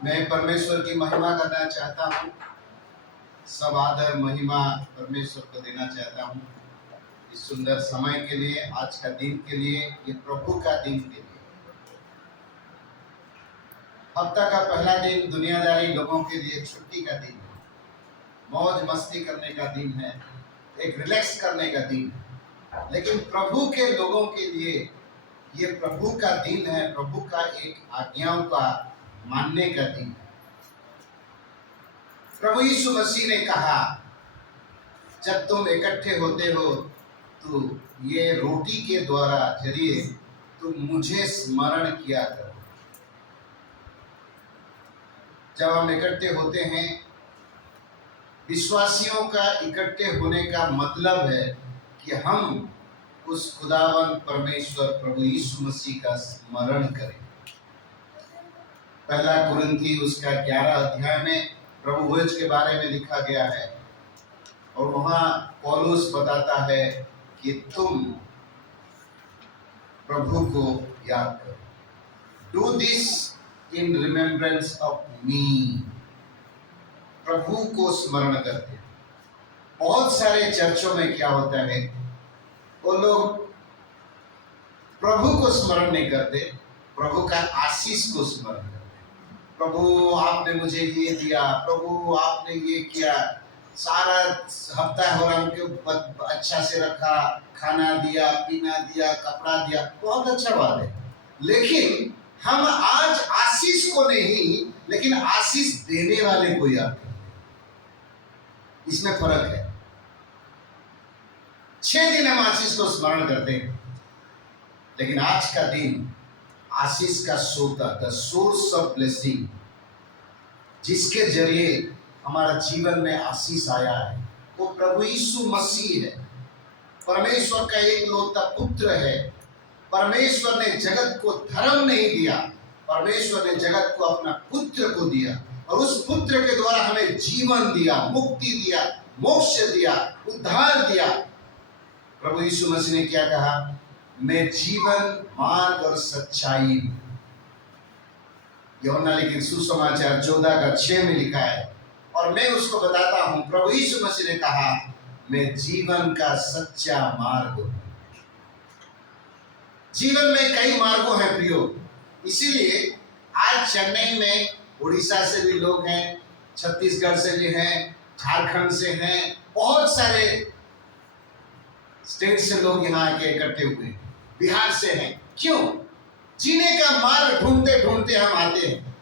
मैं परमेश्वर की महिमा करना चाहता हूँ। सब आदर महिमा परमेश्वर को देना चाहता हूँ इस सुंदर समय के लिए, आज का दिन के लिए, ये प्रभु का दिन के लिए। हफ्ता का पहला दिन दुनियादारी लोगों के लिए छुट्टी का दिन है, मौज मस्ती करने का दिन है, एक रिलैक्स करने का दिन है। लेकिन प्रभु के लोगों के लिए ये प्रभु का दिन है, प्रभु का एक आज्ञाओं का मानने का दिन है। प्रभु यीशु मसीह ने कहा, जब तुम इकट्ठे होते हो तो ये रोटी के द्वारा जरिए तुम मुझे स्मरण किया करो। जब हम इकट्ठे होते हैं, विश्वासियों का इकट्ठे होने का मतलब है कि हम उस खुदावन परमेश्वर प्रभु यीशु मसीह का स्मरण करें। पहला कुरिन्थी उसका 11 अध्याय में प्रभु भोज के बारे में लिखा गया है और वहां पौलुस बताता है कि तुम प्रभु को याद करो। Do this in remembrance of me. प्रभु को स्मरण करते हैं। बहुत सारे चर्चों में क्या होता है, वो लोग प्रभु को स्मरण नहीं करते, प्रभु का आशीष को स्मरण करते। प्रभु आपने मुझे ये दिया, प्रभु आपने ये किया, सारा हफ्ता हो रहा उनके अच्छा से रखा, खाना दिया, पीना दिया, कपड़ा दिया, बहुत अच्छा बात है। लेकिन हम आज आशीष को नहीं, लेकिन आशीष देने वाले को याद करते हैं। इसमें फर्क है। 6 दिन हम आशीष को स्मरण करते हैं, लेकिन आज का दिन आशीष का सोता, द सोर्स ऑफ ब्लेसिंग, जिसके जरिए हमारा जीवन में आशीष आया है, वो प्रभु यीशु मसीह है। परमेश्वर का एकलौता पुत्र है। परमेश्वर ने जगत को धर्म नहीं दिया, परमेश्वर ने जगत को अपना पुत्र को दिया और उस पुत्र के द्वारा हमें जीवन दिया, मुक्ति दिया, मोक्ष दिया, उद्धार दिया। प्रभु यीशु मसीह ने क्या कहा? मैं जीवन, मार्ग और सच्चाई। यूहन्ना लिखित सुसमाचार 14:6 में लिखा है और मैं उसको बताता हूं। प्रभु यीशु मसीह ने कहा, मैं जीवन का सच्चा मार्ग हूं। जीवन में कई मार्गों हैं प्रियो, इसीलिए आज चेन्नई में उड़ीसा से भी लोग हैं, छत्तीसगढ़ से भी हैं, झारखंड से हैं, बहुत सारे स्टेट से लोग यहाँ आके इकट्ठे हुए, बिहार से हैं। क्यों? जीने का मार्ग ढूंढते ढूंढते हम आते हैं।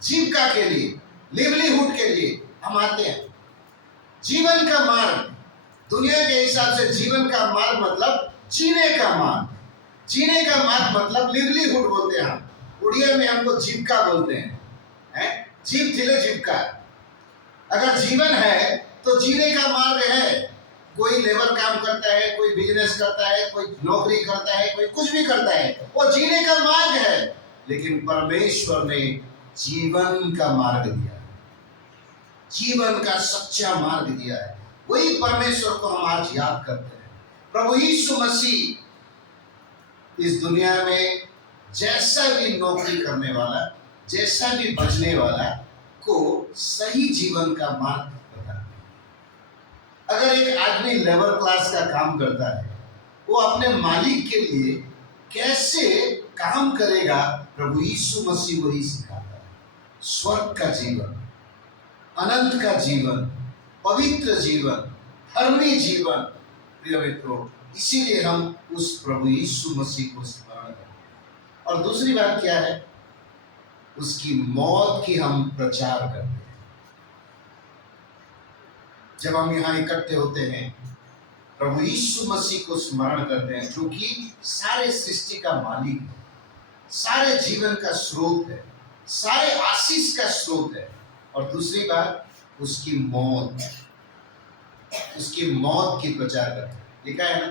जीविका के लिए, लिवलीहुड के लिए हम आते हैं। जीवन का मार्ग, दुनिया के हिसाब से जीवन का मार्ग मतलब जीने का मार्ग। जीने का मार्ग मतलब लिवलीहुड बोलते हैं हम, उड़िया में हमको जीविका बोलते हैं। जीव थिले जीविका। अगर जीवन है तो जीने का मार्ग है। कोई लेबर काम करता है, कोई बिजनेस करता है, कोई नौकरी करता है, कोई कुछ भी करता है, वो जीने का मार्ग है। लेकिन परमेश्वर ने जीवन का मार्ग दिया है, जीवन का सच्चा मार्ग दिया है। वही परमेश्वर को हम आज याद करते हैं। प्रभु यीशु मसीह इस दुनिया में जैसा भी नौकरी करने वाला, जैसा भी बचने वाला को सही जीवन का मार्ग बताते हैं। अगर एक आदमी लेबर क्लास का काम करता है, वो अपने मालिक के लिए कैसे काम करेगा, प्रभु यीशु मसीह वही सिखाता है। स्वर्ग का जीवन, अनंत का जीवन, पवित्र जीवन, धर्मी जीवन। प्रिय मित्रों, इसीलिए हम उस प्रभु यीशु मसीह को स्मरण करते हैं। और दूसरी बात क्या है? उसकी मौत की हम प्रचार करते हैं। जब हम यहाँ इकट्ठे होते हैं, प्रभु यीशु मसीह को स्मरण करते हैं, जो कि सारे सृष्टि का मालिक है, सारे जीवन का स्रोत है, सारे आशीष का स्रोत है। और दूसरी बात, उसकी मौत, उसकी मौत की प्रचार करते हैं। लिखा है ना,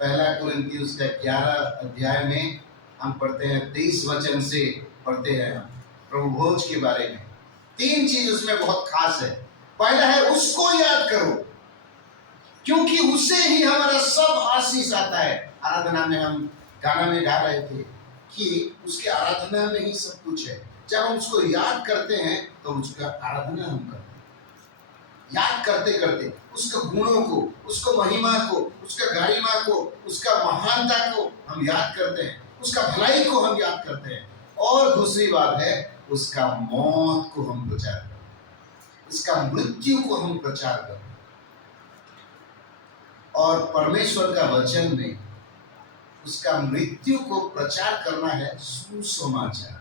पहला कुरिन्थी उसका 11 अध्याय में हम पढ़ते हैं, 23 वचन से पढ़ते हैं हम प्रभु भोज के बारे में। 3 चीज उसमें बहुत खास है। पहला है, उसको याद करो। क्योंकि उससे ही हमारा सब आशीष आता है। आराधना में हम गाना में गा रहे थे कि उसके आराधना में ही सब कुछ है। जब हम उसको याद करते हैं तो उसका आराधना हम करते हैं। याद करते करते उसके गुणों को, उसको महिमा को, उसका गरिमा को, उसका महानता को हम याद करते हैं, उसका भलाई को हम याद करते हैं। और दूसरी बात है, उसका मौत को हम प्रचार करते हैं, उसका मृत्यु को हम प्रचार करते हैं। और परमेश्वर का वचन में उसका मृत्यु को प्रचार करना है सुसमाचार।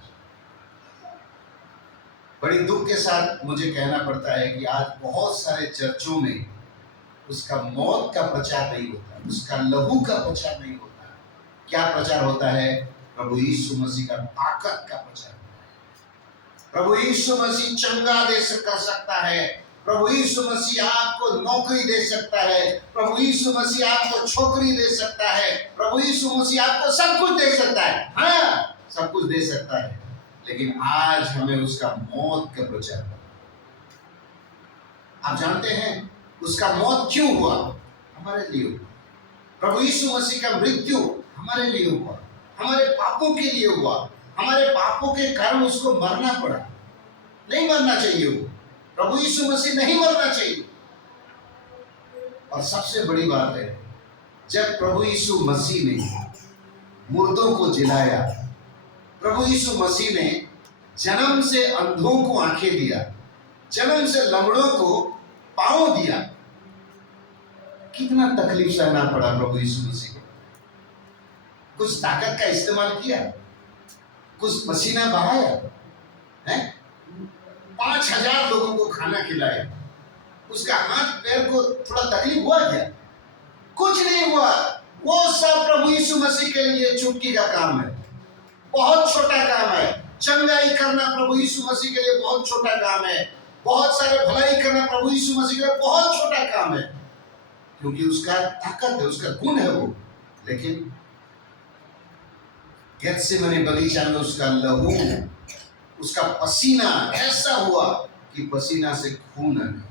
बड़ी दुख के साथ मुझे कहना पड़ता है कि आज बहुत सारे चर्चों में उसका मौत का प्रचार नहीं होता, उसका लहू का प्रचार नहीं होता। क्या प्रचार होता है? प्रभु यीशु मसीह का ताकत का प्रचार होता है। प्रभु यीशु मसीह चंगा कर सकता है, प्रभु यीशु मसीह आपको नौकरी दे सकता है, प्रभु यीशु मसीह आपको छोकरी दे सकता है, प्रभु यीशु मसीह आपको सब कुछ दे सकता है। हाँ, सब कुछ दे सकता है, लेकिन आज हमें उसका मौत का प्रचार। आप जानते हैं उसका मौत क्यों हुआ? हमारे लिए हुआ। प्रभु यीशु मसीह का मृत्यु हमारे लिए हुआ, हमारे पापों के लिए हुआ। हमारे पापों के कारण उसको मरना पड़ा। नहीं मरना चाहिए वो, प्रभु यीशु मसीह नहीं मरना चाहिए। और सबसे बड़ी बात है, जब प्रभु यीशु मसीह ने मुर्दों को जिलाया, प्रभु यीशु मसीह ने जन्म से अंधों को आंखें दिया, जन्म से लंगड़ों को पांव दिया, कितना तकलीफ सहना पड़ा प्रभु यीशु मसीह को। कुछ ताकत का इस्तेमाल किया, कुछ पसीना बहाया है, 5000 लोगों को खाना खिलाया। उसका हाथ पैर को थोड़ा तकलीफ हुआ क्या? कुछ नहीं हुआ। वो सब प्रभु यीशु मसीह के लिए चुटकी का काम है, बहुत छोटा काम है। चंगाई करना प्रभु यीशु मसीह के लिए बहुत छोटा काम है। बहुत सारे भलाई करना प्रभु यीशु मसीह के लिए बहुत छोटा काम है, क्योंकि उसका ताकत है, उसका गुण है वो। लेकिन गेत्सेमनी बगीचा में उसका लहू, उसका पसीना ऐसा हुआ कि पसीना से खून आ गया।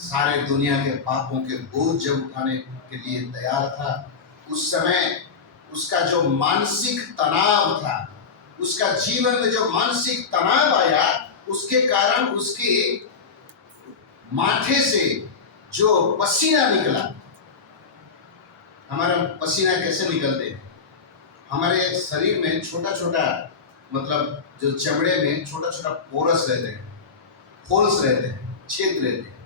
सारे दुनिया के पापों के बोझ जब उठाने के लिए तैयार था, उस समय उसका जो मानसिक तनाव था, उसका जीवन में जो मानसिक तनाव आया, उसके कारण उसके माथे से जो पसीना निकला। हमारा पसीना कैसे निकलते हैं? हमारे शरीर में छोटा छोटा, मतलब जो चमड़े में छोटा छोटा पोरस रहते हैं, होल्स रहते हैं, छेद रहते हैं,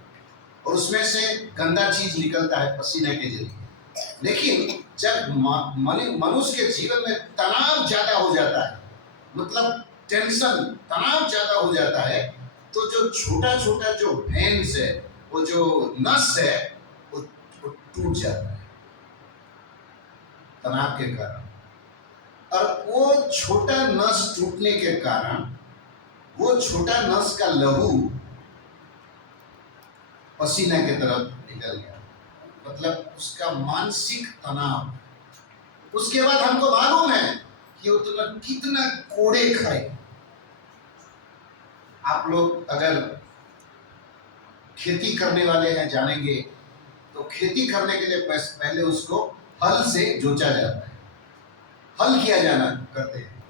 और उसमें से गंदा चीज निकलता है पसीने के जरिए। लेकिन जब मनुष्य के जीवन में तनाव ज्यादा हो जाता है, मतलब टेंशन, तनाव ज्यादा हो जाता है, तो जो छोटा छोटा जो वेन्स है, वो जो नस है, वो टूट जाता है तनाव के कारण। और वो छोटा नस टूटने के कारण वो छोटा नस का लहू पसीना की तरफ निकल गया, मतलब उसका मानसिक तनाव। उसके बाद हमको मालूम है कि वो कितना कोड़े खाए। आप लोग अगर खेती करने वाले हैं जानेंगे, तो खेती करने के लिए पहले उसको हल से जोता जाता है, हल किया जाना करते हैं।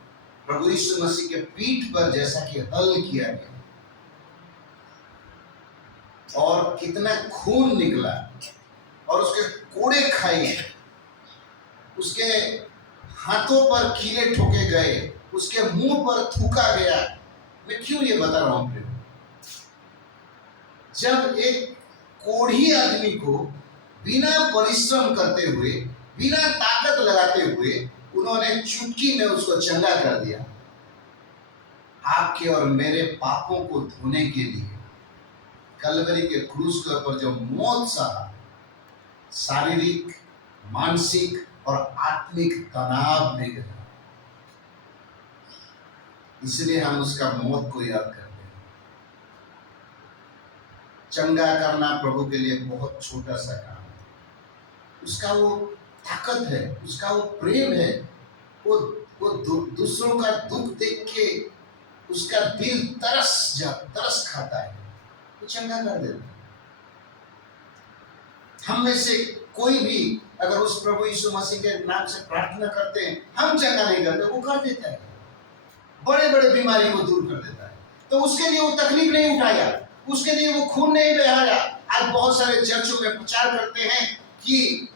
प्रभु यीशु मसीह के पीठ पर जैसा कि हल किया गया, और कितना खून निकला, और उसके कोड़े खाए, उसके हाथों पर कीले ठोके गए, उसके मुंह पर थूका गया। मैं क्यों ये बता रहा हूं? जब एक कोढ़ी आदमी को बिना परिश्रम करते हुए, बिना ताकत लगाते हुए उन्होंने चुटकी में उसको चंगा कर दिया, आपके और मेरे पापों को धोने के लिए कलवरी के क्रूस के ऊपर जो मौत सहा, शारीरिक, मानसिक और आत्मिक तनाव में गया। इसलिए हम उसका मौत को याद करते हैं। चंगा करना प्रभु के लिए बहुत छोटा सा काम है। उसका वो ताकत है, उसका वो प्रेम है, वो दूसरों का दुख देख के उसका दिल तरस खाता है। वो चंगा कर देता है। हम में से कोई भी अगर उस प्रभु यीशु मसीह के नाम से प्रार्थना करते हैं, हम चंगा नहीं करते, वो कर देता है, बड़े बड़े बीमारी को दूर कर देता है। तो उसके लिए वो तकलीफ नहीं उठाया, उसके लिए वो खून नहीं बहाया। आज बहुत सारे चर्चों में प्रचार करते हैं कि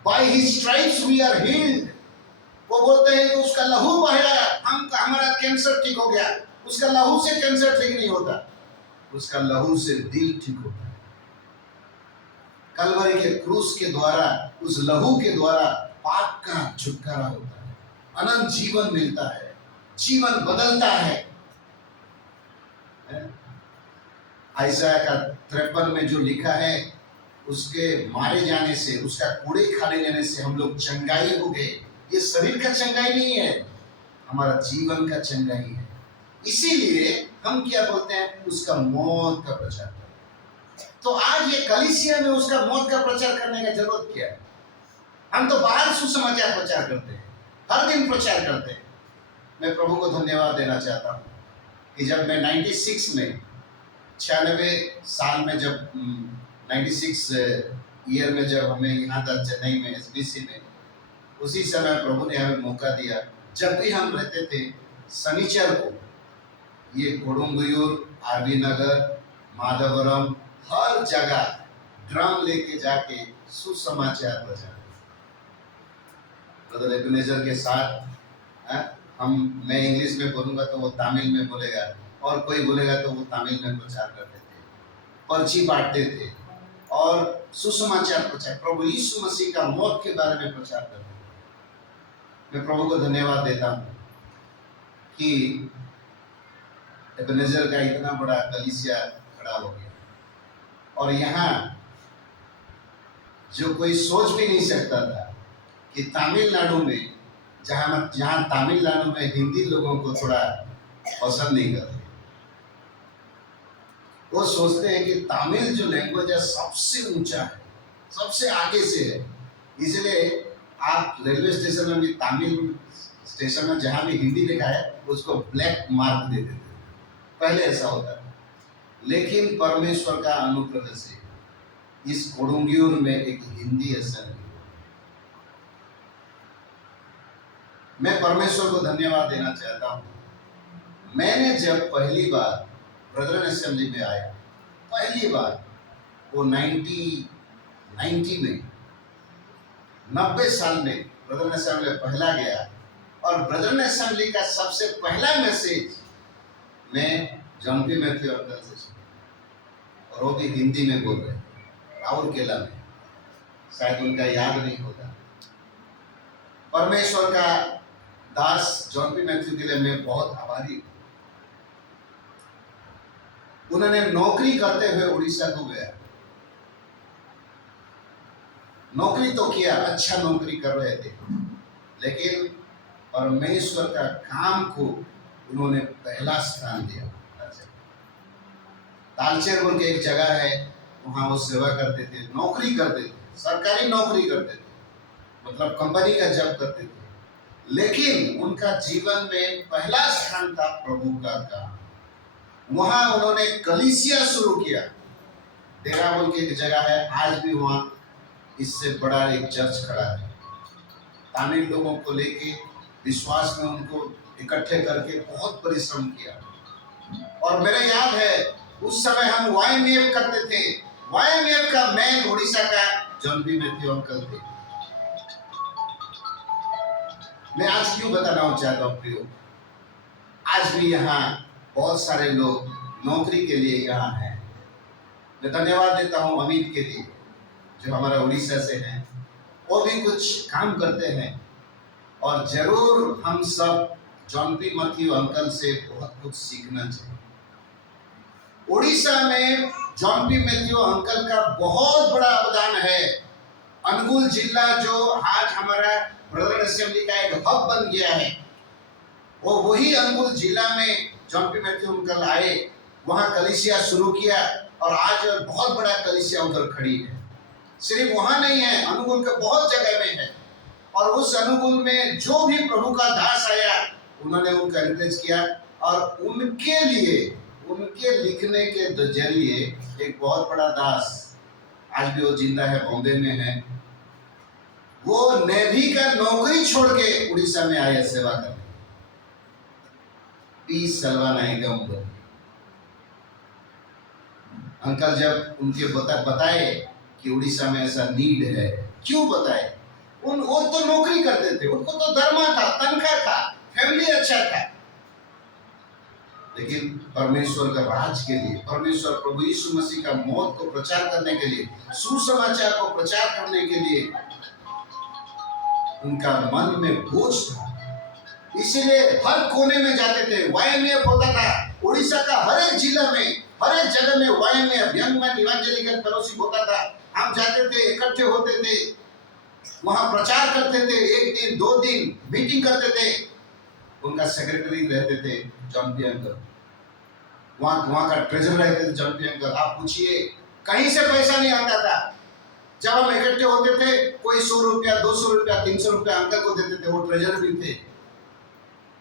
by his stripes we are healed। वो बोलते हैं कि उसका लहू बहाया हमारा कैंसर ठीक हो गया। उसका लहू से कैंसर ठीक नहीं होता, उसका लहू से दिल ठीक होता है। कलवरी के क्रूस के द्वारा, उस लहू के द्वारा पाप का छुटकारा होता है, अनंत जीवन मिलता है, जीवन बदलता है। आयसाया का 53 में जो लिखा है, उसके मारे जाने से, उसका कूड़े खाने जाने से हम लोग चंगाई हो गए। ये शरीर का चंगाई नहीं है, हमारा जीवन का चंगाई है। इसीलिए हम क्या बोलते हैं, उसका मौत का प्रचार। तो आज ये कलीसिया में उसका मौत का प्रचार करने का जरूरत क्या है? हम तो बाहर सुसमाचार प्रचार करते हैं, हर दिन प्रचार करते हैं। मैं प्रभु को धन्यवाद देना चाहता हूँ कि जब मैं 96 में 96 साल में, जब 96 ईयर में जब हमें यहाँ था चेन्नई में SBC में, उसी समय प्रभु ने हमें मौका दिया। जब भी हम रहते थे शनिचर को, ये कोडुंगुयूर, आरबी नगर, माधवरम, हर जगह ड्रम लेके जाके सुसमाचार प्रचार। ब्रदर एबेनेजर के साथ मैं इंग्लिश में बोलूंगा तो वो तमिल में बोलेगा, और कोई बोलेगा तो वो तमिल में प्रचार करते थे, पर्ची बांटते थे और सुसमाचार प्रचार, प्रभु यीशु मसीह का मौत के बारे में प्रचार करते थे। मैं प्रभु को धन्यवाद देता हूँ कि एबेनेजर का इतना बड़ा कलीसिया खड़ा हो गया, और यहाँ जो कोई सोच भी नहीं सकता था कि तमिलनाडु में, जहाँ तमिलनाडु में हिंदी लोगों को थोड़ा पसंद नहीं करते, वो सोचते हैं कि तमिल जो लैंग्वेज है सबसे ऊंचा है, सबसे आगे से है। इसलिए आप रेलवे स्टेशन में भी, तमिल स्टेशन में जहाँ भी हिंदी लिखा है उसको ब्लैक मार्क दे देते थे, पहले ऐसा होता था। लेकिन परमेश्वर का अनुग्रह से इस कोडुंगुयूर में एक हिंदी असेंबली, मैं परमेश्वर को धन्यवाद देना चाहता हूँ। मैंने जब पहली बार ब्रदरन असेंबली में आया, पहली बार वो 90 में, 90 साल में ब्रदरन असेंबली पहला गया, और ब्रदरन असेंबली का सबसे पहला मैसेज मैं जॉनपी मैथ्यू अंकल से सुना, और वो भी हिंदी में बोल रहे, राउरकेला में, शायद उनका याद नहीं होता। परमेश्वर का दास जॉनपी मैथ्यू के लिए मैं बहुत आभारी हूँ। उन्होंने नौकरी करते हुए उड़ीसा को गया, नौकरी तो किया, अच्छा नौकरी कर रहे थे, लेकिन परमेश्वर का काम को उन्होंने पहला स्थान दिया। तालचेर बोल के एक जगह है, वहाँ वो सेवा करते थे, नौकरी करते थे, सरकारी नौकरी करते थे, मतलब कंपनी का जॉब करते थे, लेकिन उनका जीवन में पहला स्थान था प्रभु का काम। वहाँ उन्होंने कलीसिया शुरू किया। डेरा बोल के एक जगह है, आज भी वहाँ इससे बड़ा एक चर्च खड़ा है। तमिल लोगों को लेके विश्वास में उनको इकट्ठे करके बहुत परिश्रम किया। और मेरे याद है उस समय हम YMF करते थे। YMF का मैन उड़ीसा का जॉनपी मैथ्यू अंकल थे। मैं आज क्यों बताना चाहता हूँ प्रियो, आज भी यहाँ बहुत सारे लोग नौकरी के लिए यहाँ हैं। मैं धन्यवाद देता हूँ अमित के लिए जो हमारा उड़ीसा से हैं, वो भी कुछ काम करते हैं, और जरूर हम सब जॉनपी मैथ्यू अंकल से बहुत कुछ सीखना चाहिए। उड़ीसा में जॉनपी मैथ्यू अंकल का बहुत बड़ा अवदान है। अनुगुल जिला जो आज हमारा ब्रदर असेंबली का एक हब बन गया है, वो वही अनुगुल जिला में जॉनपी मैथ्यू अंकल आए, वहाँ कलीसिया शुरू किया, और आज बहुत बड़ा कलीसिया उधर खड़ी है। सिर्फ वहाँ नहीं है, अनुगुल के बहुत जगह में है। और उस अनुगुल में जो भी प्रभु का दास आया, उन्होंने उनका एनकरेज किया, और उनके लिए उनके लिखने के जरिए एक बहुत बड़ा दास, आज भी वो जिंदा है, बॉम्बे में है, वो नेवी का नौकरी छोड़ के उड़ीसा में आए सेवा करने। 20 सलवा नायिका उम्र। अंकल जब उनके बताए कि उड़ीसा में ऐसा नीड है, क्यों बताए? वो तो नौकरी करते थे, उनको तो दरमा था, तनख्वाह था, फैमिली अच्छा था, लेकिन परमेश्वर का राज के लिए, परमेश्वर प्रभु यीशु मसीह का मौत को प्रचार करने के लिए, सुसमाचार को प्रचार करने के लिए उनका मन में बोझ था। इसीलिए हर कोने में जाते थे। YMF होता था उड़ीसा का हर एक जिला में, हर एक जगह में YMF, young man evangelical fellowship होता था। हम जाते थे, इकट्ठे होते थे, वहां प्रचार करते थे, 1 दिन 2 दिन मीटिंग करते थे। उनका सेक्रेटरी रहते थे जॉन पी अंकल, वहां का ट्रेजरर रहते थे जॉन पी अंकल। आप पूछिए, कहीं से पैसा नहीं आता था। जब हम इकट्ठे होते थे, कोई 100 रुपया, 200 रुपया, 300 रुपया अंकल को देते थे, वो ट्रेजरर भी थे।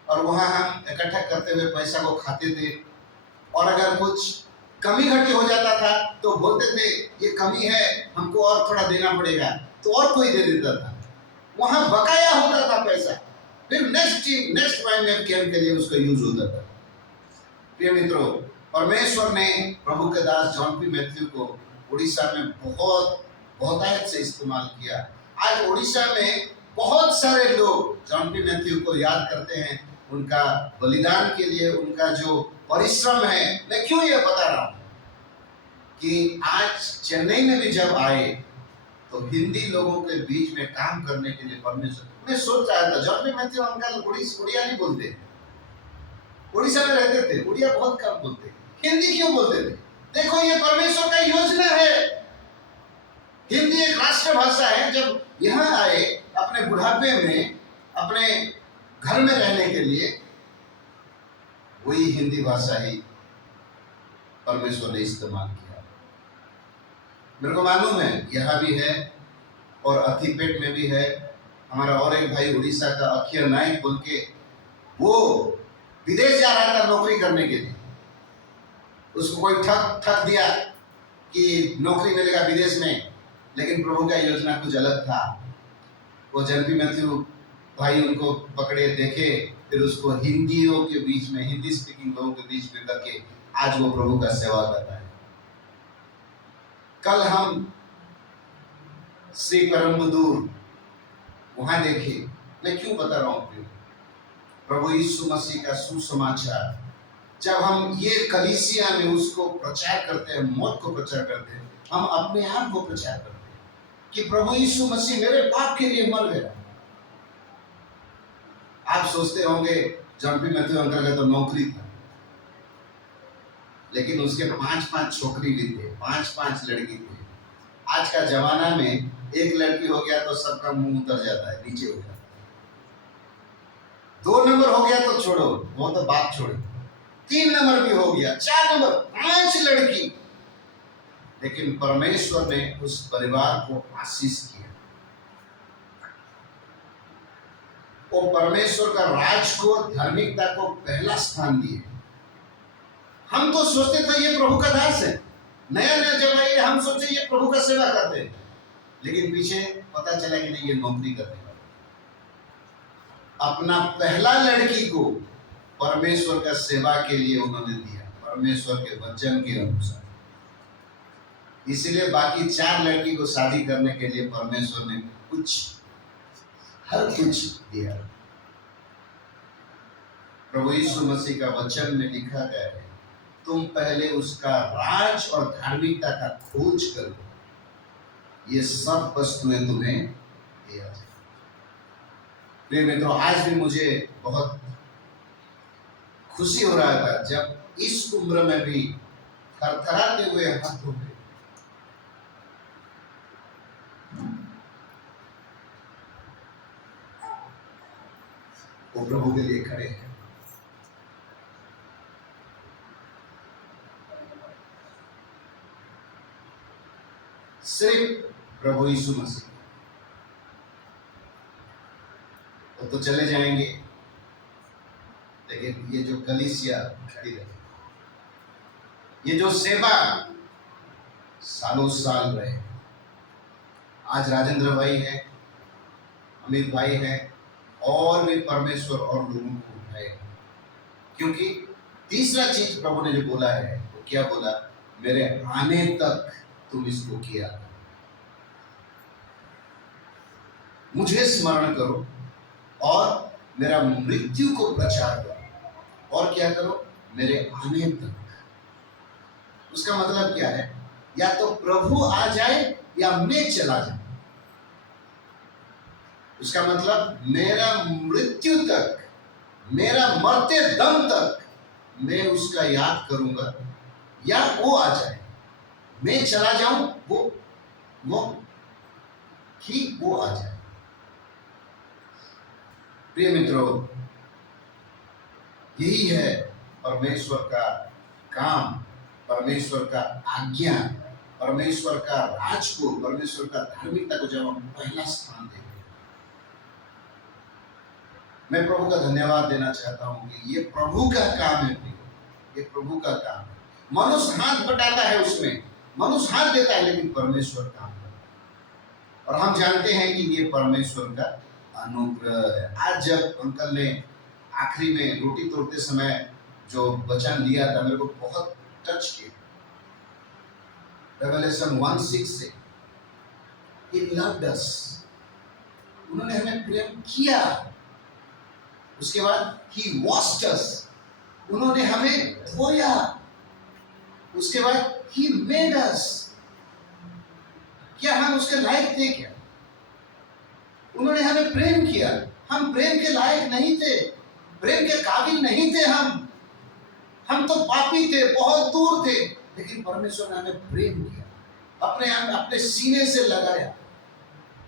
और वहां हम इकट्ठा करते हुए पैसा को खाते थे, और अगर कुछ कमी घटी हो जाता था तो बोलते थे ये कमी है, हमको और थोड़ा देना पड़ेगा, तो और कोई दे देता था। वहां बकाया होता था पैसा, फिर नेक्स्ट YMF कैंप के लिए उसका यूज होता था। प्रिय मित्रों, परमेश्वर ने प्रभु के दास जॉन पी मैथ्यू को उड़ीसा में बहुत बहुतायत से इस्तेमाल किया। आज उड़ीसा में बहुत सारे लोग जॉन पी मैथ्यू को याद करते हैं, उनका बलिदान के लिए, उनका जो परिश्रम है। मैं क्यों ये बता रहा हूं कि आज चेन्नई में भी जब आए तो हिंदी लोगों के बीच में काम करने के लिए परमेश्वर, मैं सोच रहा था John P Matthew uncle Odia नहीं बोलते, उड़ीसा में रहते थे, उड़िया बहुत कम बोलते, हिंदी क्यों बोलते थे? देखो ये परमेश्वर का योजना है। हिंदी एक राष्ट्र भाषा है। जब यहाँ आए अपने बुढ़ापे में, अपने घर में रहने के लिए, वही हिंदी भाषा ही परमेश्वर ने इस्तेमाल किया। मेरे को मालूम है यहाँ भी है और अथिपेट में भी है। हमारा और एक भाई उड़ीसा का अखिर नायक बोल के, वो विदेश जा रहा था नौकरी करने के लिए। उसको कोई ठग दिया कि नौकरी मिलेगा विदेश में, लेकिन प्रभु का योजना कुछ अलग था। वो जॉन पी मैथ्यू भाई उनको पकड़े, देखे, फिर उसको हिंदियों के बीच में, हिंदी स्पीकिंग लोगों के बीच में करके आज वो प्रभु का सेवा करता है। कल हम श्री परमबुदूर वहां देखे। मैं क्यों बता रहा हूं? प्रभु यीशु मसीह का सुसमाचार जब हम ये कलीसिया में उसको प्रचार करते हैं, मौत को प्रचार करते हैं, हम अपने आप को प्रचार करते हैं कि प्रभु यीशु मसीह मेरे पाप के लिए मर गया। आप सोचते होंगे जॉन पी मैथ्यू अंकल का तो नौकरी था, लेकिन उसके 5-5 छोकरी भी थे, 5-5 लड़की थे। आज का जमाना में एक लड़की हो गया तो सबका मुंह उतर जाता है, नीचे हो जाता है। 2 नंबर हो गया तो छोड़ो, वो तो बात छोड़ो, 3 नंबर भी हो गया, 4 नंबर, 5 लड़की, लेकिन परमेश्वर ने उस परिवार को आशीष किया। वो परमेश्वर का राज को, धार्मिकता को पहला स्थान दिए। हम तो सोचते थे ये प्रभु का दास है, नया नया जब आए हम सोचे ये प्रभु का सेवा करते हैं, लेकिन पीछे पता चला कि नहीं, ये नौकरी करते हैं। अपना पहला लड़की को परमेश्वर का सेवा के लिए उन्होंने दिया, परमेश्वर के वचन के अनुसार। इसलिए बाकी 4 लड़की को शादी करने के लिए परमेश्वर ने हर कुछ दिया। प्रभु यीशु मसीह का वचन में लिखा गया है, तुम पहले उसका राज और धार्मिकता का खोज करो, ये सब वस्तुएं तुम्हें दिया जाए। प्रिय मित्रों, आज भी मुझे बहुत खुशी हो रहा था जब इस उम्र में भी थरथराते हुए हाथ उठे। वो प्रभु के लिए खड़े हैं। सिर्फ प्रभु यीशु मसीह। तो चले जाएंगे, लेकिन ये जो कलीसिया खड़ी रहे, ये जो सेवा सालों साल रहे, आज राजेंद्र भाई है, अमित भाई है, और भी परमेश्वर और लोगों को उठाएगा। क्योंकि तीसरा चीज प्रभु ने जो बोला है, वो क्या बोला? मेरे आने तक तुम इसको किया, मुझे स्मरण करो और मेरा मृत्यु को प्रचार करो, और क्या करो? मेरे आने तक। उसका मतलब क्या है? या तो प्रभु आ जाए या मैं चला जाऊं। उसका मतलब मेरा मृत्यु तक, मेरा मरते दम तक मैं उसका याद करूंगा, या वो आ जाए, मैं चला जाऊं, वो आ जाए। प्रिय मित्रों, यही है परमेश्वर का काम, परमेश्वर का आज्ञा, परमेश्वर का राज को, परमेश्वर का धार्मिकता को जब हम पहला स्थान देते हैं। मैं प्रभु का धन्यवाद देना चाहता हूं कि ये प्रभु का काम है, ये प्रभु का काम है। मनुष्य हाथ बटाता है, उसमें मनुष्य हाथ देता है, लेकिन परमेश्वर काम करता है। और हम जानते हैं कि ये परमेश्वर का अनुग्रह है। आज जब अंकल ने आखिरी में रोटी तोड़ते समय जो वचन लिया था, मेरे को बहुत टच किया। रेवलेशन 1:6 से, He loved us, उन्होंने हमें प्रेम किया। उसके बाद He washed us, उन्होंने हमें धोया। उसके बाद He made us, क्या हम उसके लायक थे क्या? उन्होंने हमें प्रेम किया। हम प्रेम के लायक नहीं थे, प्रेम के काबिल नहीं थे। हम तो पापी थे, बहुत दूर थे, लेकिन परमेश्वर ने हमें प्रेम किया, अपने सीने से लगाया।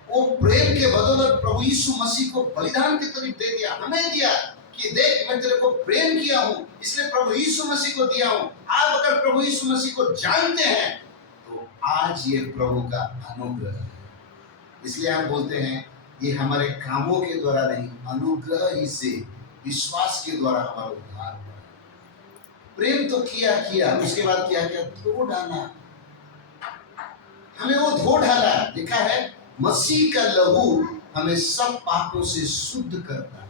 वो प्रेम के बदौलत प्रभु यीशु मसीह को बलिदान के तरीके दे दिया, हमें दिया कि देख मैं तेरे को प्रेम किया हूं, इसलिए प्रभु यीशु मसीह को दिया हूं। आप अगर प्रभु यीशु मसीह को जानते हैं तो आज ये प्रभु का अनुग्रह है। इसलिए हम बोलते हैं ये हमारे कामों के द्वारा नहीं, अनुग्रह ही से, विश्वास के द्वारा हमारा उद्धार हुआ। प्रेम तो किया, उसके बाद क्या किया? धो डाला, हमें वो धो डाला। लिखा है मसीह का लहू हमें सब पापों से शुद्ध करता है।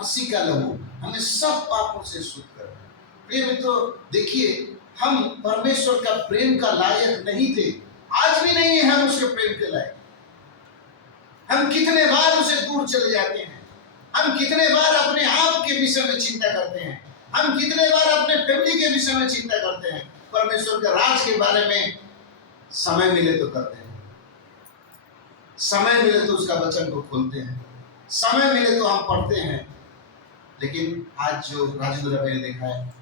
मसीह का लहू हमें सब पापों से शुद्ध करता है। प्रिय मित्रों, देखिए, हम परमेश्वर का प्रेम का लायक नहीं थे, आज भी नहीं है हम उसके प्रेम के लायक। हम कितने बार उसे दूर चले जाते हैं, हम कितने बार अपने आप के विषय में चिंता करते हैं, हम कितने बार अपने फैमिली के विषय में चिंता करते हैं। परमेश्वर के राज के बारे में समय मिले तो करते हैं, समय मिले तो उसका वचन को खोलते हैं, समय मिले तो हम पढ़ते हैं। लेकिन आज जो राजेंद्र भाई ने देखा है,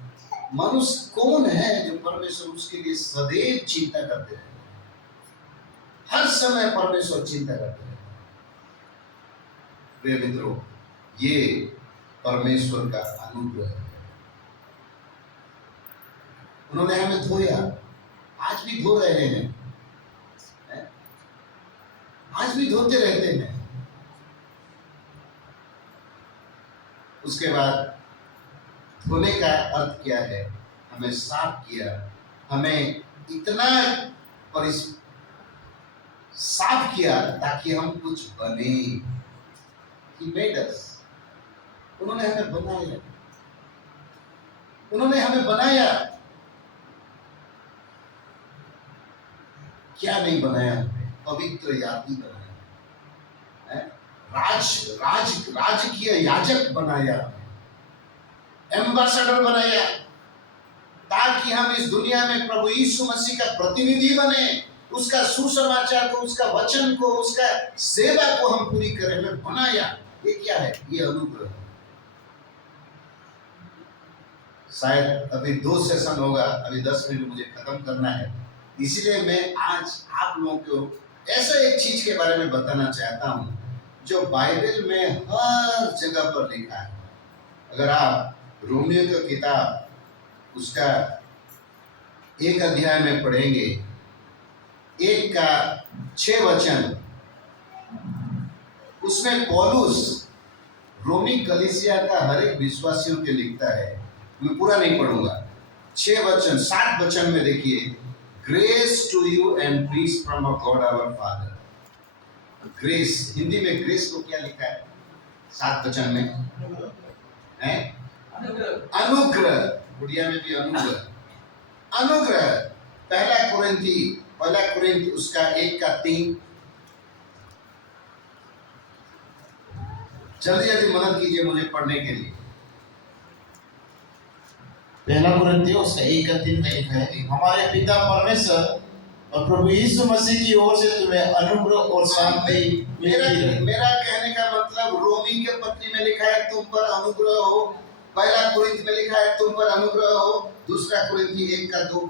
मनुष्य कौन है जो परमेश्वर उसके लिए सदैव चिंता करते हैं, हर समय परमेश्वर चिंता करते हैं। वे मित्रों, ये परमेश्वर का अनुग्रह है। उन्होंने हमें धोया, आज भी धो रहे हैं, आज भी धोते रहते हैं। उसके बाद धोने का अर्थ क्या है? हमें साफ किया, हमें इतना साफ किया ताकि हम कुछ बने। He made us, उन्होंने हमें बनाया, उन्होंने हमें बनाया। क्या नहीं बनाया? पवित्र यात्री बनाया, राजकीय याजक बनाया, एम्बेसडर बनाया, ताकि हम इस दुनिया में प्रभु यीशु मसीह का प्रतिनिधि बने, उसका सुसमाचार को, उसका वचन को, उसका सेवा को हम पूरी करें। हमें बनाया। ये क्या है? ये अनुग्रह। शायद अभी 2 सेशन होगा, अभी 10 मिनट मुझे खत्म करना है, इसलिए मैं आज आप लोगों को ऐसा एक चीज के बारे में बताना चाहता हूं जो बाइबल में हर जगह पर लिखा है। अगर आप रोमियो की किताब उसका 1 अध्याय में पढ़ेंगे, 1 का 6 वचन, उसमें पौलुस रोमी कलीसिया का हर एक विश्वासियों के लिखता है। मैं पूरा नहीं पढ़ूंगा, 6 वचन 7 वचन में देखिए, grace to you and peace from a God our father. Grace, Hindi में ग्रेस को क्या लिखा है 7 वचन में? है अनुग्रह, उड़िया में भी अनुग्रह। अनुग्रह पहला कुरिन्थ उसका 1:3। जल्दी जल्दी मदद कीजिए मुझे पढ़ने के लिए। पहला कुरिन्थियों उसका 1:3 में लिखा है, हमारे पिता परमेश्वर और प्रभु यीशु मसीह की ओर से तुम्हें अनुग्रह और शांति मिलती रहे। मेरा कहने का मतलब, रोमी के पत्री में लिखा है तुम पर अनुग्रह हो, पहला कुरिन्थ में लिखा है तुम पर अनुग्रह हो, दूसरा कुरिन्थी 1:2।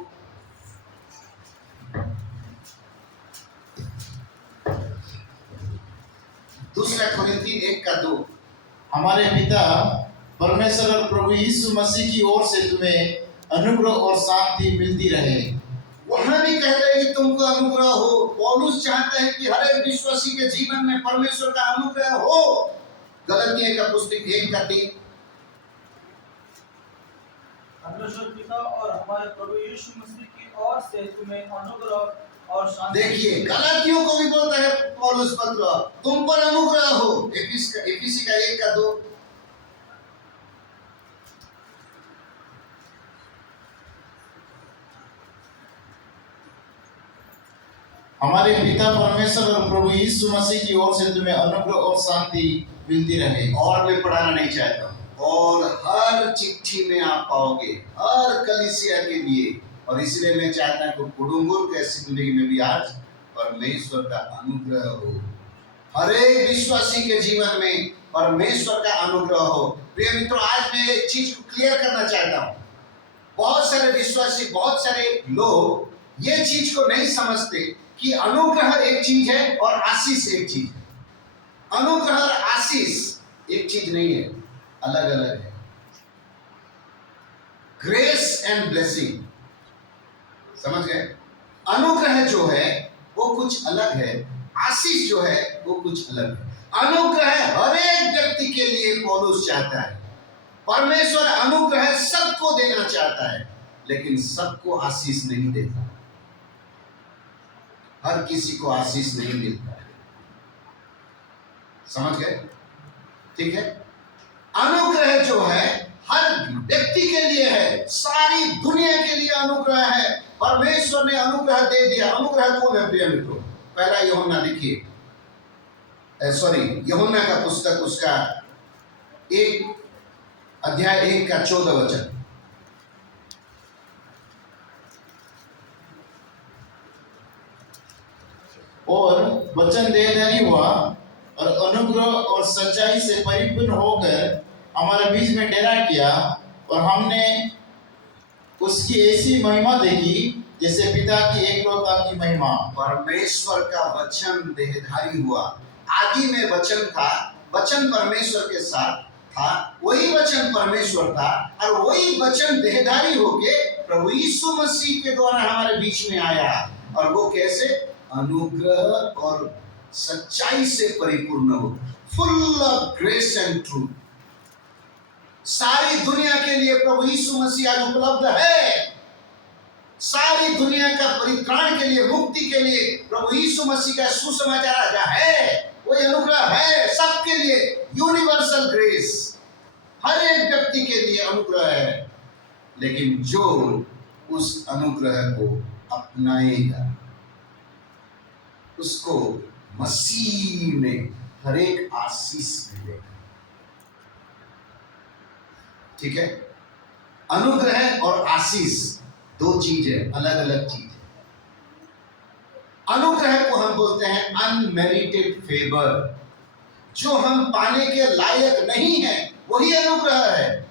दूसरा कुरिन्थी 1:2, हमारे पिता परमेश्वर और प्रभु यीशु मसीह की ओर से तुम्हें अनुग्रह और शांति मिलती रहे। वहां भी कह रहे हैं कि तुमको अनुग्रह हो। पौलुस चाहता है कि हर एक विश्वासी के जीवन में परमेश्वर का अनुग्रह हो। गलतियों का पुस्तक 1:3, परमेश्वर पिता और हमारे प्रभु यीशु मसीह की ओर से तुम्हें अनुग्रह और शांति। देखिए गलतियों को भी बोलता है पौलुस पत्र, तुम पर अनुग्रह हो। एफिसी का 1:2, हमारे पिता परमेश्वर और प्रभु यीशु मसीह की ओर से तुम्हें अनुग्रह और शांति मिलती रहे। और मैं पढ़ाना नहीं चाहता हूं। और हर चिट्ठी में आप पाओगे, हर कलीसिया के लिए, और इसलिए मैं चाहता हूं कि कुडुंगुर के जिंदगी में भी आज परमेश्वर का अनुग्रह हो। हर एक विश्वासी के जीवन में परमेश्वर का अनुग्रह हो। प्रिय मित्रों, आज मैं एक चीज को क्लियर करना चाहता हूं। बहुत सारे विश्वासी, बहुत सारे लोग ये चीज को नहीं समझते कि अनुग्रह एक चीज है और आशीष एक चीज है। अनुग्रह और आशीष एक चीज नहीं है, अलग अलग है। ग्रेस एंड ब्लेसिंग, समझ गए? अनुग्रह जो है वो कुछ अलग है, आशीष जो है वो कुछ अलग है। अनुग्रह हर एक व्यक्ति के लिए पौलुस चाहता है। परमेश्वर अनुग्रह सबको देना चाहता है, लेकिन सबको आशीष नहीं देता। हर किसी को आशीष नहीं मिलता है, समझ गए? ठीक है? अनुग्रह जो है हर व्यक्ति के लिए है, सारी दुनिया के लिए अनुग्रह है। परमेश्वर ने अनुग्रह दे दिया। अनुग्रह कौन है प्रिय मित्रों? पहला यूहन्ना लिखिए, यूहन्ना का पुस्तक उसका 1:14। और वचन देहधारी हुआ और अनुग्रह और सच्चाई से परिपूर्ण होकर हमारे बीच में डेरा किया, और हमने उसकी ऐसी महिमा देखी जैसे पिता की एकलौता की महिमा। परमेश्वर का वचन देहधारी हुआ। आदि में वचन था, वचन परमेश्वर के साथ था, वही वचन परमेश्वर था, और वही वचन देहधारी होके प्रभु यीशु मसीह के द्वारा हमारे बीच में आया। और वो कैसे? अनुग्रह और सच्चाई से परिपूर्ण हो, full of grace and truth. सारी दुनिया के लिए प्रभु यीशु मसीह आज उपलब्ध है। सारी दुनिया का परित्राण के लिए, मुक्ति के लिए प्रभु यीशु मसीह का सुसमाचार आजा है। वही अनुग्रह है सबके लिए, यूनिवर्सल ग्रेस। हर एक व्यक्ति के लिए अनुग्रह है, लेकिन जो उस अनुग्रह को अपनाएगा उसको मसीह में हर एक आशीष मिलेगा। ठीक है? अनुग्रह और आशीष दो चीज है, अलग अलग चीज है। अनुग्रह को हम बोलते हैं अनमेरिटेड फेवर, जो हम पाने के लायक नहीं है, वही अनुग्रह है।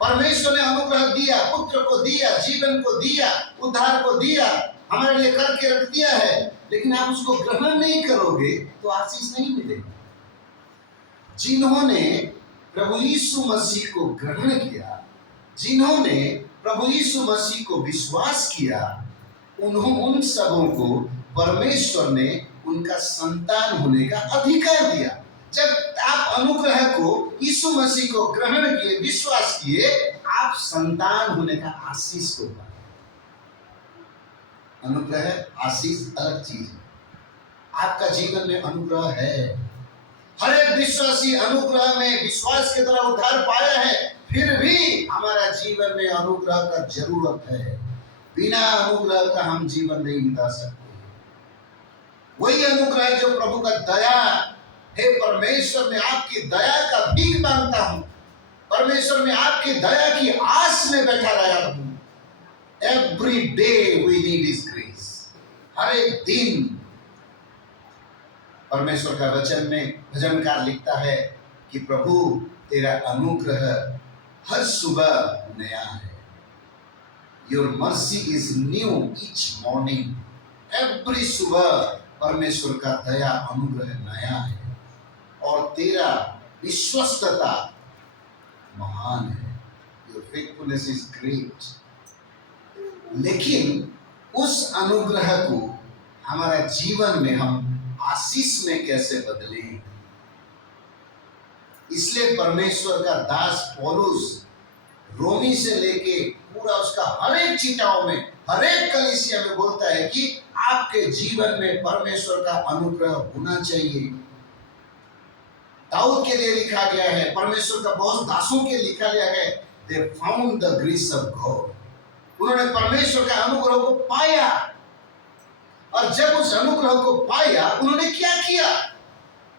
परमेश्वर ने अनुग्रह दिया, पुत्र को दिया, जीवन को दिया, उद्धार को दिया, हमारे लिए करके रख दिया है, लेकिन आप उसको ग्रहण नहीं करोगे तो आशीष नहीं मिलेगी। जिन्होंने प्रभु यीशु मसीह को ग्रहण किया, जिन्होंने प्रभु यीशु मसीह को विश्वास किया, उन सबों को परमेश्वर ने उनका संतान होने का अधिकार दिया। जब आप अनुग्रह को, यीशु मसीह को ग्रहण किए, विश्वास किए, आप संतान होने का आशीष को पाए। अनुग्रह आशीष अलग चीज है। आपका जीवन में अनुग्रह है। हर एक विश्वासी अनुग्रह में विश्वास के द्वारा उद्धार पाया है, फिर भी हमारा जीवन में अनुग्रह का जरूरत है। बिना अनुग्रह का हम जीवन नहीं बिता सकते। वही अनुग्रह जो प्रभु का दया है। परमेश्वर में आपकी दया का भीख मांगता हूं। परमेश्वर में आपकी दया की आस में बैठा रहा हूं। Every day we need his grace. हर एक दिन परमेश्वर का वचन में भजनकार लिखता है कि प्रभु तेरा अनुग्रह हर सुबह नया है। Your mercy is knew each morning. Every सुबह परमेश्वर का दया अनुग्रह नया है और तेरा विश्वस्तता महान है। Your faithfulness is great. लेकिन उस अनुग्रह को हमारा जीवन में हम आशीष में कैसे बदलें? इसलिए परमेश्वर का दास पौलुस रोमी से लेके पूरा उसका हर एक चिट्ठाओं में, हर एक कलीसिया में बोलता है कि आपके जीवन में परमेश्वर का अनुग्रह होना चाहिए। दाऊद के लिए लिखा गया है, परमेश्वर का बहुत दासों के लिखा गया है, they found the grace of God। उन्होंने परमेश्वर का अनुग्रह को पाया और जब उस अनुग्रह को पाया उन्होंने क्या किया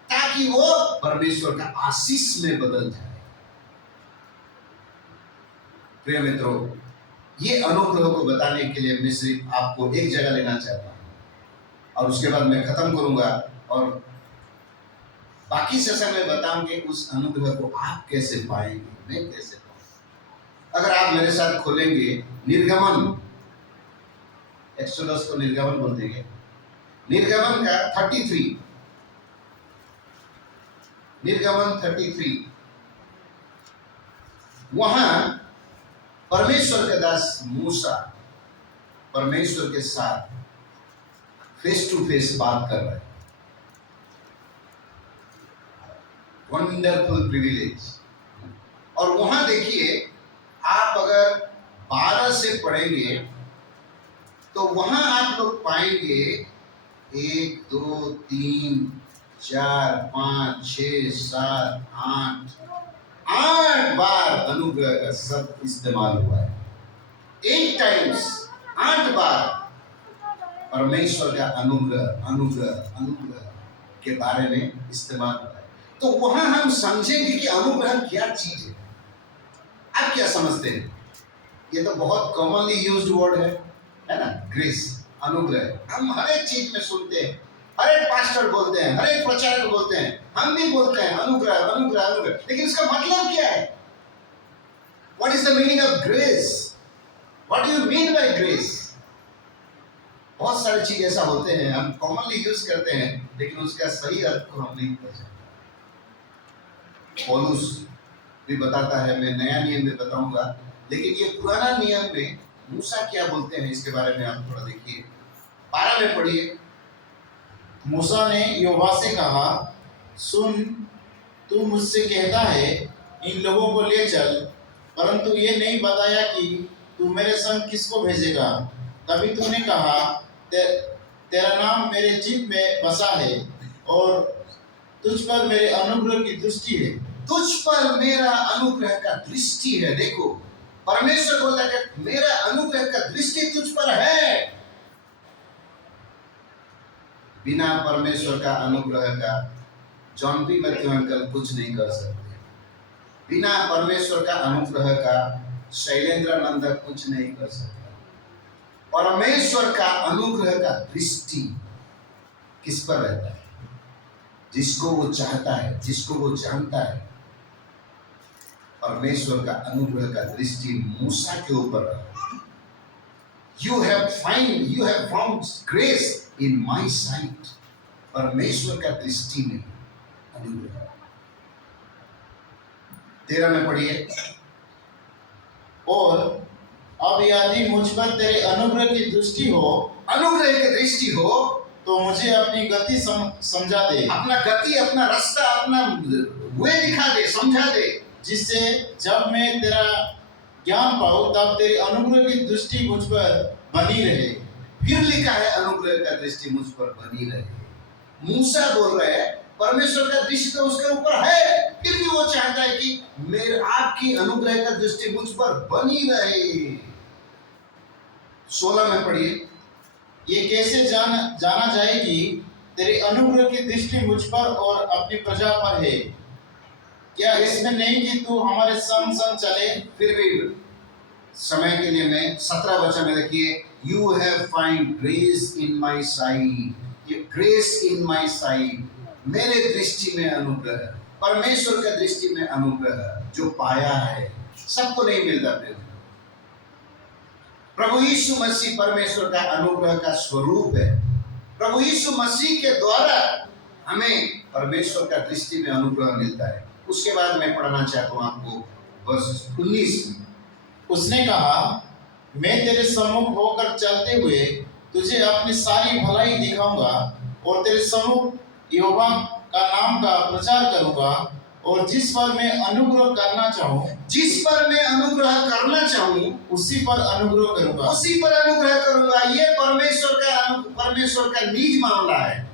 ताकि वो परमेश्वर का आशीष में बदल जाए। प्रिय मित्रों, ये अनुग्रह को बताने के लिए मैं सिर्फ आपको एक जगह लेना चाहता हूं और उसके बाद मैं खत्म करूंगा और बाकी सेशन में बताऊंगे उस अनुग्रह को आप कैसे पाएंगे, मैं कैसे पाऊंगा। अगर आप मेरे साथ खोलेंगे निर्गमन, एक्सोडस को निर्गमन बोल देंगे, निर्गमन का 33, निर्गमन 33, वहां परमेश्वर के दास मूसा परमेश्वर के साथ फेस टू फेस बात कर रहे हैं। Wonderful privilege. और वहां देखिए, आप अगर 12 से पढ़ेंगे तो वहां आप लोग पाएंगे 1 2 3 4 5 6 7 8 बार अनुग्रह का शब्द इस्तेमाल हुआ है। 8 टाइम्स, 8 बार परमेश्वर का अनुग्रह अनुग्रह अनुग्रह के बारे में इस्तेमाल हुआ है। तो वहां हम समझेंगे कि अनुग्रह क्या चीज है। आप क्या समझते हैं? ये तो बहुत कॉमनली यूज्ड वर्ड है ना, ग्रेस, अनुग्रह। हम हर एक चीज में सुनते हैं, हर एक पास्टर बोलते हैं, हर एक प्रचारक बोलते हैं, हम भी बोलते हैं अनुग्रह अनुग्रह अनुग्रह। लेकिन इसका मतलब क्या है? What is the meaning of grace? What do you mean by grace? बहुत सारी चीज ऐसा होते हैं हम कॉमनली यूज करते हैं, लेकिन उसका सही अर्थ को हम नहीं पहचानते। पौलुस भी बताता है, मैं नया नियम में बताऊंगा, लेकिन ये पुराना नियम में मूसा क्या बोलते हैं इसके बारे में आप थोड़ा देखिए। 12 में पढ़िए। मूसा ने यहोवा से कहा, सुन, तू मुझसे कहता है इन लोगों को ले चल, परंतु ये नहीं बताया कि तू मेरे संग किसको भेजेगा। तभी तूने कहा, तेरा नाम मेरे चित्त में बसा है और तुझ पर मेरे अनुग्रह की दृष्टि है। तुझ पर मेरा अनुग्रह का दृष्टि है। देखो, परमेश्वर बोलता है कि मेरा अनुग्रह का दृष्टि तुझ पर है। बिना परमेश्वर का अनुग्रह का जॉन पी मैथ्यू अंकल कुछ नहीं कर सकते। बिना परमेश्वर का अनुग्रह का शैलेंद्र नंदक कुछ नहीं कर सकता। परमेश्वर का अनुग्रह का दृष्टि किस पर रहता है? जिसको वो चाहता है, जिसको वो जानता है। परमेश्वर का अनुग्रह का दृष्टि मूसा के ऊपर रहा। You have found grace in my sight। परमेश्वर का दृष्टि में अनुग्रह। 13 में पढ़िए। और अब यदि मुझ पर तेरे अनुग्रह की दृष्टि हो, अनुग्रह की दृष्टि हो, तो मुझे अपनी गति समझा दे, अपना गति, अपना रास्ता, अपना वे दिखा दे, समझा दे, जिससे जब मैं तेरा ज्ञान पाऊं, तब तेरी अनुग्रह की दृष्टि मुझ पर बनी रहे। फिर लिखा है अनुग्रह का दृष्टि मुझ पर बनी रहे। मूसा बोल रहे हैं परमेश्वर का दृष्टि तो उसके ऊपर है, फिर भी वो चाहता है कि मेरे आपकी अनुग्रह का दृष्टि मुझ पर बनी रहे। 16 में पढ़िए। ये कैसे जाना जाए कि तेरी अनुग्रह की दृष्टि मुझ पर और अपनी प्रजा पर है? क्या इसमें नहीं कि तू हमारे संग संग चले? फिर भी समय के लिए मैं 17 वचन में देखिए, you have find grace in my site. ये ग्रेस इन माई साइट, मेरे दृष्टि में अनुग्रह, परमेश्वर का दृष्टि में अनुग्रह जो पाया है, सबको नहीं मिलता। प्रभु यीशु मसीह परमेश्वर का अनुग्रह का स्वरूप है। प्रभु यीशु मसीह के द्वारा हमें परमेश्वर का दृष्टि में अनुग्रह मिलता है। उसके बाद मैं पढ़ना चाहता हूँ आपको वर्ष 19 में। उसने कहा, मैं तेरे सम्मुख होकर चलते हुए तुझे अपनी सारी भलाई दिखाऊंगा और तेरे सम्मुख यहोवा का नाम का प्रचार करूंगा, और जिस पर मैं अनुग्रह करना चाहूं, जिस पर मैं अनुग्रह करना चाहूं, उसी पर अनुग्रह करूंगा। उसी पर अनुग्रह करूंगा। ये परमेश्वर का निज मामला है।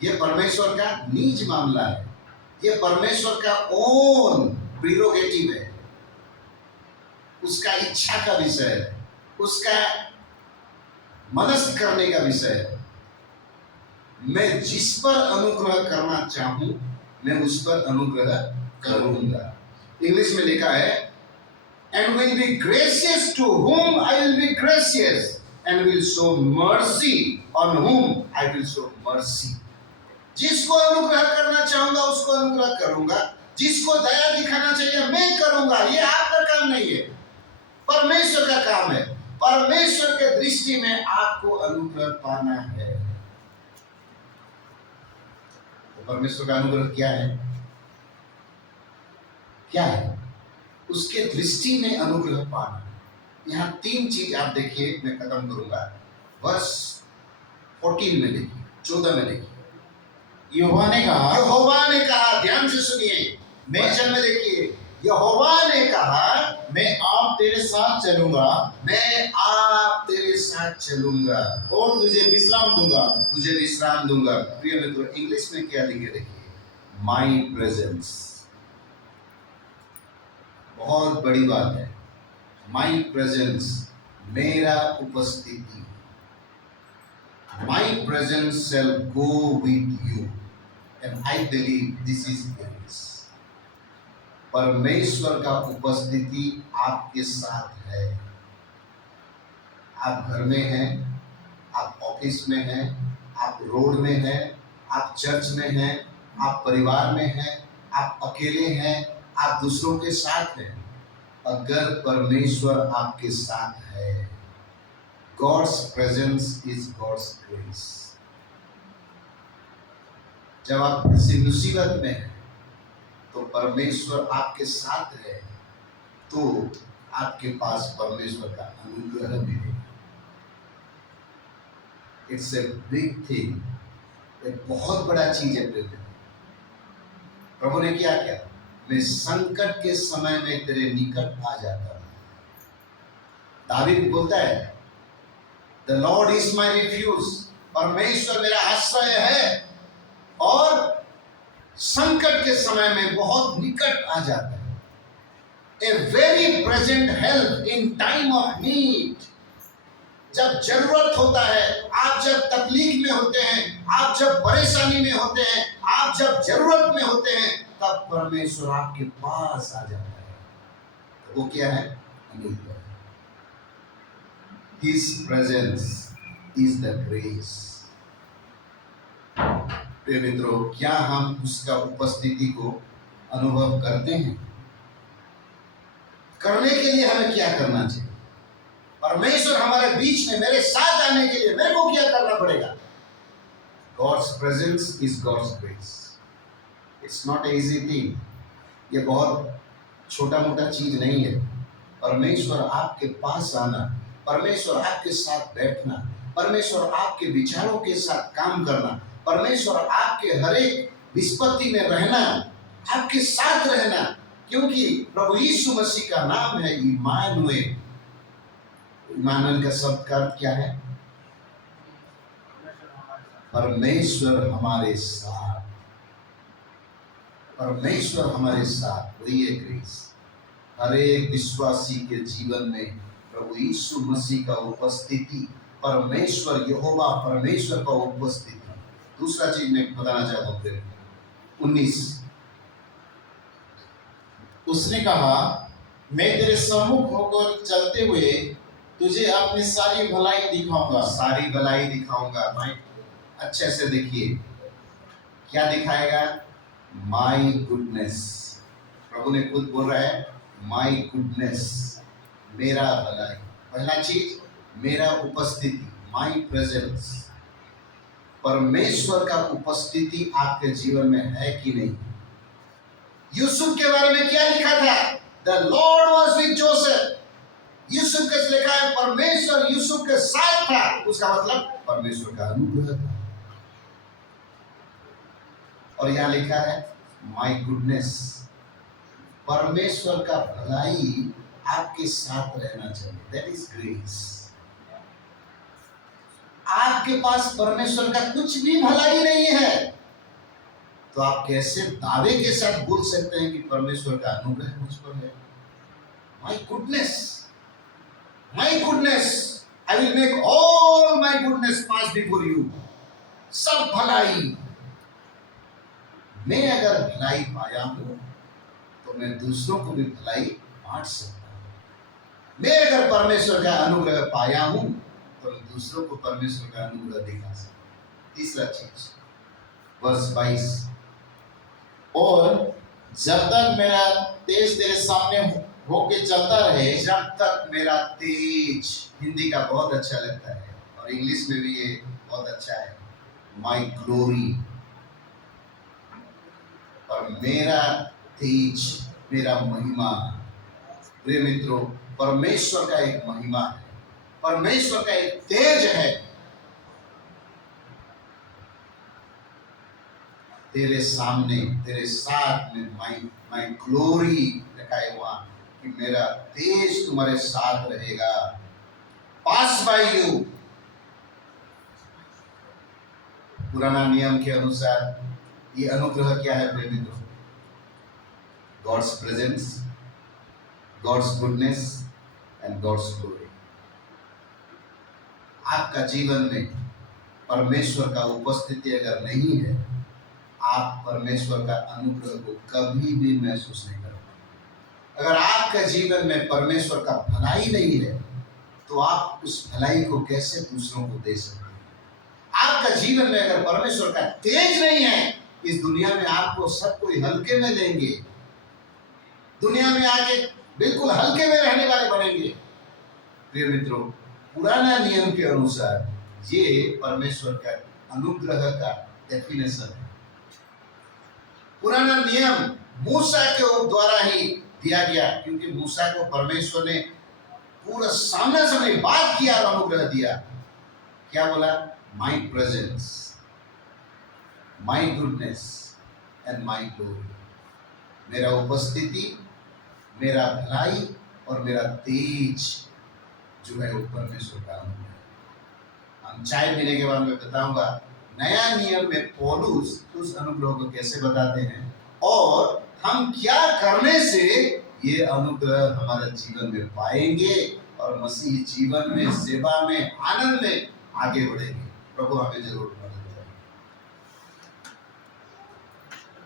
ये परमेश्वर का निज मामला है। ये परमेश्वर का ओन प्रीरोगेटिव है। उसका इच्छा का विषय है, उसका मनस्थ करने का विषय है। मैं जिस पर अनुग्रह करना चाहूं, मैं उस पर अनुग्रह करूंगा। इंग्लिश में लिखा है, and will be gracious to whom I will be gracious, and will show mercy on whom I will show mercy. जिसको अनुग्रह करना चाहूंगा उसको अनुग्रह करूंगा, जिसको दया दिखाना चाहिए मैं करूंगा। ये आपका काम नहीं है, परमेश्वर का काम है। परमेश्वर के दृष्टि में आपको अनुग्रह पाना है। तो परमेश्वर का अनुग्रह क्या है? क्या है? उसके दृष्टि में अनुग्रह पाना। यहां 3 चीज आप देखिए, मैं खत्म करूंगा। वर्ष 14 में देखिए, 14 में देखिए। यहोवा ने कहा, ध्यान से सुनिए, वचन में देखिए। यहोवा ने कहा, मैं आप तेरे साथ चलूंगा, मैं आप तेरे साथ चलूंगा और तुझे विश्राम दूंगा। तुझे विश्राम दूंगा। प्रिय मित्रों, इंग्लिश में क्या लिखे देखिए, माई प्रेजेंस। बहुत बड़ी बात है। माई प्रेजेंस, मेरा उपस्थिति। माई presence shall go with you, and I believe this is grace. परमेश्वर का उपस्थिति आपके साथ है। आप घर में हैं, आप ऑफिस में हैं, आप रोड में हैं, आप चर्च में हैं, आप परिवार में हैं, आप अकेले हैं, आप दूसरों के साथ हैं। अगर परमेश्वर आपके साथ है, God's presence is God's grace. जब आप किसी मुसीबत में हैं तो परमेश्वर आपके साथ है, तो आपके पास परमेश्वर का अनुग्रह मिलेगा। इट्स ए बिग थिंग, एक बहुत बड़ा चीज है। प्रभु ने क्या किया? मैं संकट के समय में तेरे निकट आ जाता हूं। दावीद बोलता है, the Lord is my refuge, परमेश्वर मेरा आश्रय है और संकट के समय में बहुत निकट आ जाता है। A very present help in time of need. जब जरूरत होता है, आप जब तकलीफ में होते हैं, आप जब परेशानी में होते हैं, आप जब जरूरत में होते हैं, तब परमेश्वर आपके पास आ जाता है। तो वो क्या है? अनुग्रह। His presence is the grace. प्रिय मित्रों, क्या हम उसका उपस्थिति को अनुभव करते हैं? करने के लिए हमें क्या करना चाहिए? परमेश्वर हमारे बीच में मेरे साथ आने के लिए मेरे को क्या करना पड़ेगा? God's presence is God's grace. It's not an easy thing. ये बहुत छोटा मोटा चीज नहीं है। परमेश्वर आपके पास आना, परमेश्वर आपके साथ बैठना, परमेश्वर आपके विचारों के साथ काम करना, परमेश्वर आपके हर एक विस्पत्ति में रहना, आपके साथ रहना, क्योंकि प्रभु यीशु मसीह का नाम है इम्मानुएल। इम्मानुएल का शब्द का अर्थ क्या है? परमेश्वर हमारे साथ। परमेश्वर हमारे साथ, वही है ग्रेस। हर एक विश्वासी के जीवन में प्रभु यीशु मसीह का उपस्थिति, परमेश्वर यहोवा परमेश्वर का उपस्थिति। दूसरा चीज मैं बताना चाहता हूँ फिर 19, उसने कहा, मैं तेरे सम्मुख होकर चलते हुए तुझे अपनी सारी भलाई दिखाऊंगा। सारी भलाई दिखाऊंगा। भाई अच्छे से देखिए, क्या दिखाएगा? My goodness. प्रभु ने खुद बोल रहा है माई गुडनेस, मेरा भलाई। पहला चीज मेरा उपस्थिति, माई प्रेजेंस। परमेश्वर का उपस्थिति आपके जीवन में है कि नहीं? यूसुफ के बारे में क्या लिखा था? The Lord was with Joseph. Yusuf के लिखा है परमेश्वर यूसुफ के साथ था। उसका मतलब परमेश्वर का अनुग्रह था। और यहां लिखा है माई गुडनेस, परमेश्वर का भलाई आपके साथ रहना चाहिए। That is grace. आपके पास परमेश्वर का कुछ भी भलाई नहीं है तो आप कैसे दावे के साथ बोल सकते हैं कि परमेश्वर का अनुग्रह मुझ पर है? My goodness, my goodness, I will make all my goodness pass before you. सब भलाई, मैं अगर भलाई पाया हूं तो मैं दूसरों को भी भलाई बांट सकता हूं। मैं अगर परमेश्वर का अनुग्रह पाया हूं तो मैं दूसरों को परमेश्वर का अनुग्रह दिखा सकता हूं। तीसरा चीज वर्ष 22, और जब तक मेरा तेज तेरे सामने होके चलता रहे। जब तक मेरा तेज, हिंदी का बहुत अच्छा लगता है और इंग्लिश में भी ये बहुत अच्छा है, माई ग्लोरी। और मेरा तेज, मेरा महिमा। प्रिय मित्रों, परमेश्वर का एक महिमा है, परमेश्वर का एक तेज है। तेरे सामने, तेरे साथ में माई ग्लोरी लिखा है वहां कि मेरा तेज तुम्हारे साथ रहेगा। पास बाय यू। पुराना नियम के अनुसार ये अनुग्रह क्या है प्रिय मित्रों? God's presence, God's goodness and God's glory. आपका जीवन में परमेश्वर का उपस्थिति अगर नहीं है, आप परमेश्वर का अनुग्रह को कभी भी महसूस नहीं कर पाएंगे। अगर आपके जीवन में परमेश्वर का भलाई नहीं है तो आप उस भलाई को कैसे दूसरों को दे सकते हैं? आपका जीवन में अगर परमेश्वर का तेज नहीं है, इस दुनिया में आपको सब कोई हल्के में लेंगे। दुनिया में आके बिल्कुल हल्के में रहने वाले बनेंगे। प्रिय मित्रों, पुराना नियम के अनुसार ये परमेश्वर का अनुग्रह का डेफिनेशन है। पुराना नियम मूसा के द्वारा ही दिया गया, क्योंकि मूसा को परमेश्वर ने पूरा सामने सामने बात किया और अनुग्रह दिया। क्या बोला? माई presence, my goodness and my glory. मेरा उपस्थिति, मेरा भलाई और मेरा तेज जो है वो परमेश्वर का अनुग्रह। हम चाय पीने के बाद मैं बताऊंगा नया नियम में पौलुस उस अनुग्रह को कैसे बताते हैं और हम क्या करने से ये अनुग्रह हमारे जीवन में पाएंगे और मसीही जीवन में, सेवा में, आनंद में आगे बढ़ेंगे। प्रभु हमें जरूर मदद